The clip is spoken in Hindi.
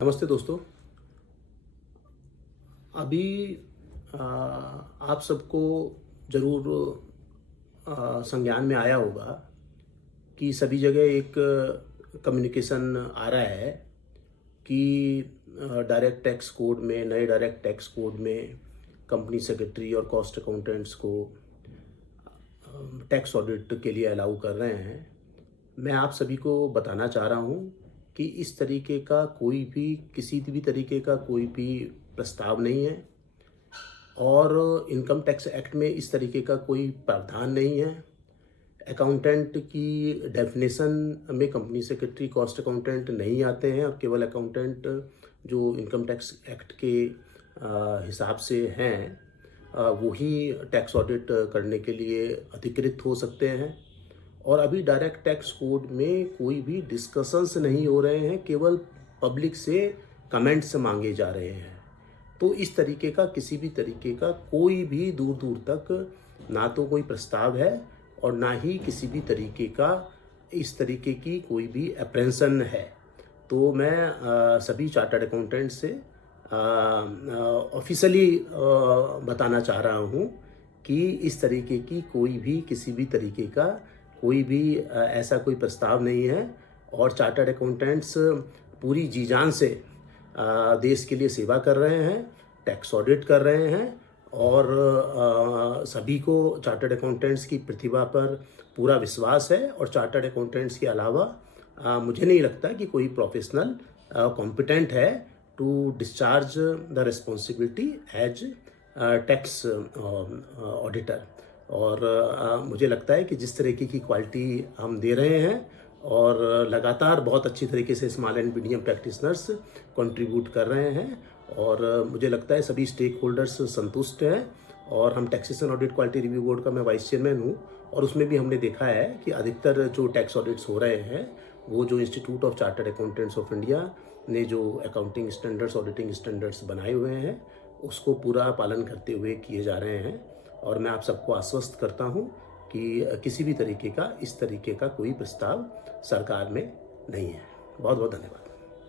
नमस्ते दोस्तों। अभी आप सबको ज़रूर संज्ञान में आया होगा कि सभी जगह एक कम्युनिकेशन आ रहा है कि डायरेक्ट टैक्स कोड में, नए डायरेक्ट टैक्स कोड में कंपनी सेक्रेटरी और कॉस्ट अकाउंटेंट्स को टैक्स ऑडिट के लिए अलाउ कर रहे हैं। मैं आप सभी को बताना चाह रहा हूँ कि इस तरीके का कोई भी, किसी भी तरीके का कोई भी प्रस्ताव नहीं है और इनकम टैक्स एक्ट में इस तरीके का कोई प्रावधान नहीं है। अकाउंटेंट की डेफिनेशन में कंपनी सेक्रेटरी, कॉस्ट अकाउंटेंट नहीं आते हैं और केवल अकाउंटेंट जो इनकम टैक्स एक्ट के हिसाब से हैं वो ही टैक्स ऑडिट करने के लिए अधिकृत हो सकते हैं। और अभी डायरेक्ट टैक्स कोड में कोई भी डिस्कशंस नहीं हो रहे हैं, केवल पब्लिक से कमेंट्स मांगे जा रहे हैं। तो इस तरीके का, किसी भी तरीके का कोई भी दूर दूर तक ना तो कोई प्रस्ताव है और ना ही किसी भी तरीके का इस तरीके की कोई भी अप्रेंशन है। तो मैं सभी चार्टर्ड अकाउंटेंट से ऑफिशियली बताना चाह रहा हूँ कि इस तरीके की कोई भी, किसी भी तरीके का कोई भी ऐसा कोई प्रस्ताव नहीं है। और चार्टर्ड अकाउंटेंट्स पूरी जी जान से देश के लिए सेवा कर रहे हैं, टैक्स ऑडिट कर रहे हैं और सभी को चार्टर्ड अकाउंटेंट्स की प्रतिभा पर पूरा विश्वास है। और चार्टर्ड अकाउंटेंट्स के अलावा मुझे नहीं लगता कि कोई प्रोफेशनल कॉम्पिटेंट है to discharge the responsibility as tax auditor. और मुझे लगता है कि जिस तरीके की क्वालिटी हम दे रहे हैं और लगातार बहुत अच्छी तरीके से small and medium practitioners contribute कर रहे हैं और मुझे लगता है सभी स्टेक होल्डर्स संतुष्ट हैं। और हम taxation audit quality review board का मैं वाइस चेयरमैन हूँ और उसमें भी हमने देखा है कि अधिकतर जो टैक्स ऑडिट्स हो रहे हैं वो जो institute of chartered accountants of India ने जो अकाउंटिंग स्टैंडर्ड्स, ऑडिटिंग स्टैंडर्ड्स बनाए हुए हैं उसको पूरा पालन करते हुए किए जा रहे हैं। और मैं आप सबको आश्वस्त करता हूं कि किसी भी तरीके का, इस तरीके का कोई प्रस्ताव सरकार में नहीं है। बहुत बहुत धन्यवाद।